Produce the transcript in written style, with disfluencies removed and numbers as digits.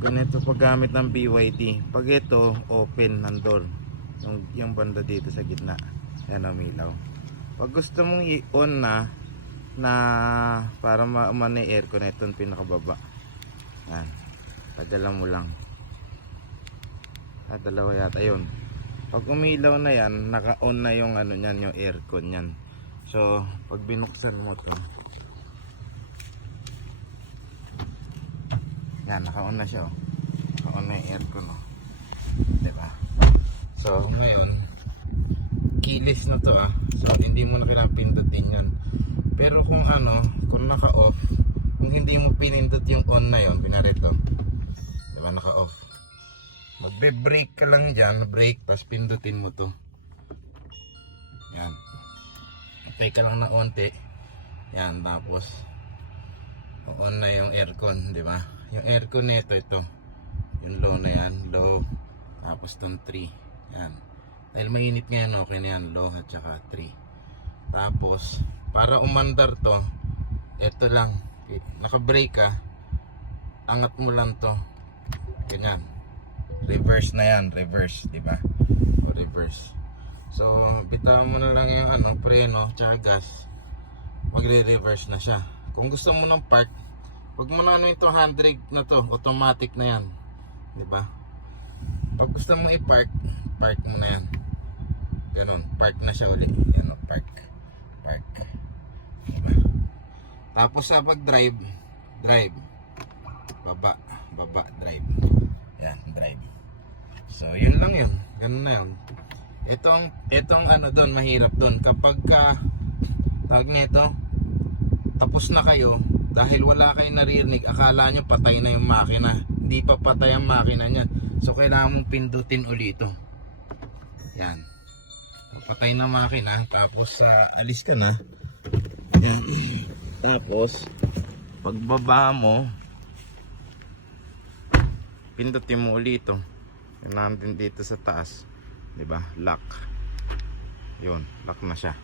ganito paggamit ng BYD. Pag ito open ng door, yung banda dito sa gitna, yan umilaw. Pag gusto mong i-on na para maumana yung aircon, ito yung pinakababa. Yan, padala mo lang. Dalawa yata yun. Pag umilaw na yan, naka-on na yung ano niyan, yung aircon yan. So pag binuksan mo to, yan, naka-on na siya, oh. Naka-on na yung aircon, oh. Diba? So ngayon, keyless na to, ah. So hindi mo na kailangan pindutin yan. Pero kung kung naka-off, kung hindi mo pinindot yung on na yon, pinarito, diba, naka-off, magbe-brake ka lang dyan, brake, tapos pindutin mo to. Yan, patay ka lang na onte. Yan, tapos on na yung aircon, diba? Yung aircon nito, ito yung low na yan, low, tapos tong 3. Yan, dahil mainit ngayon, okay na yan, low at saka 3. Tapos para umandar to, ito lang, naka-brake ka, angat mo lang to, ganyan, reverse na yan, reverse, diba? O reverse. So bitawan mo na lang yung preno tsaka gas, magre-reverse na siya. Kung gusto mo ng park, wag mo na ito, handbrake na to, automatic na yan, diba? Pag gusto mo i-park, park mo na yan, ganun, park na siya ulit. Yan, park, diba? Tapos sa pag drive, baba, drive. Yan, drive. So yun lang yun, ganun na yun. Itong doon, mahirap doon kapag tawag nito, tapos na kayo, dahil wala kayong naririnig, akala nyo patay na yung makina. Hindi pa patay ang makina niyan. So kailangan mong pindutin ulit ito. Yan, patay na makina. Tapos alis ka na. Yan. Tapos pagbaba mo, pindutin mo ulit ito. Yan natin dito sa taas, diba? Lock. Yun, lock na siya.